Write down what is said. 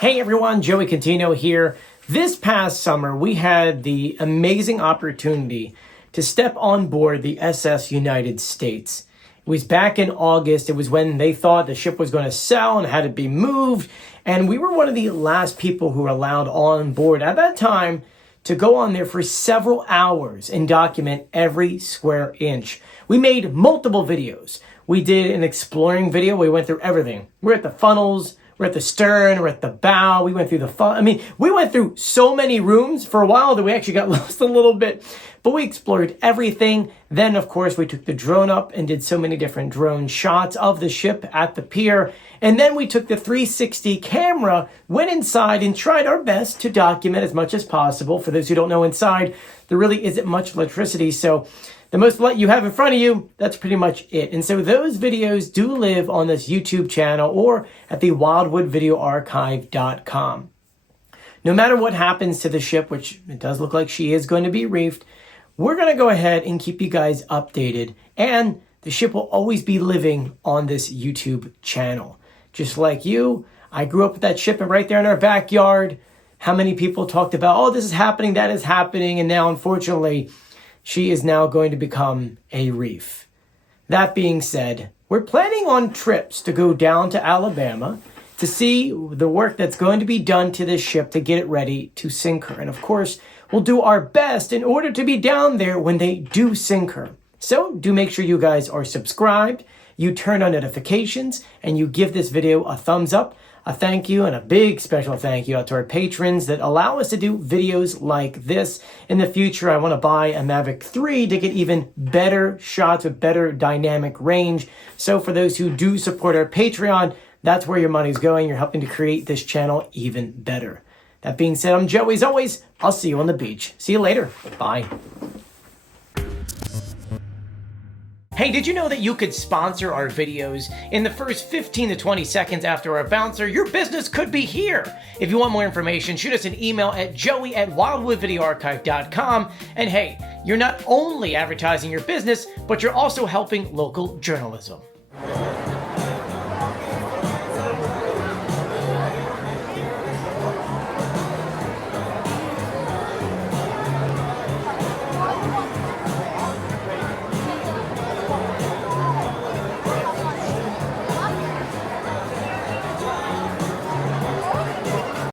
Hey everyone, Joey Contino here. This past summer, we had the amazing opportunity to step on board the SS United States. It was back in August. It was when they thought the ship was going to sell and had to be moved. And we were one of the last people who were allowed on board at that time to go on there for several hours and document every square inch. We made multiple videos. We did an exploring video. We went through everything. We're at the funnels. We're at the stern, we're at the bow, we went through we went through so many rooms for a while that we actually got lost a little bit, but we explored everything. Then, of course, we took the drone up and did so many different drone shots of the ship at the pier. And then we took the 360 camera, went inside and tried our best to document as much as possible. For those who don't know, inside, there really isn't much electricity, so the most light you have in front of you, that's pretty much it. And so those videos do live on this YouTube channel or at the wildwoodvideoarchive.com. No matter what happens to the ship, which it does look like she is going to be reefed, we're going to go ahead and keep you guys updated. And the ship will always be living on this YouTube channel. Just like you, I grew up with that ship right there in our backyard. How many people talked about, oh, this is happening, that is happening, and now, unfortunately, she is now going to become a reef. That being said, we're planning on trips to go down to Alabama to see the work that's going to be done to this ship to get it ready to sink her. And of course, we'll do our best in order to be down there when they do sink her. So do make sure you guys are subscribed, you turn on notifications, and you give this video a thumbs up. A thank you and a big special thank you out to our patrons that allow us to do videos like this. In the future, I want to buy a Mavic 3 to get even better shots with better dynamic range. So for those who do support our Patreon, that's where your money's going. You're helping to create this channel even better. That being said, I'm Joey. As always, I'll see you on the beach. See you later. Bye. Hey, did you know that you could sponsor our videos? In the first 15 to 20 seconds after our bouncer, your business could be here. If you want more information, shoot us an email at joey@wildwoodvideoarchive.com. And hey, you're not only advertising your business, but you're also helping local journalism.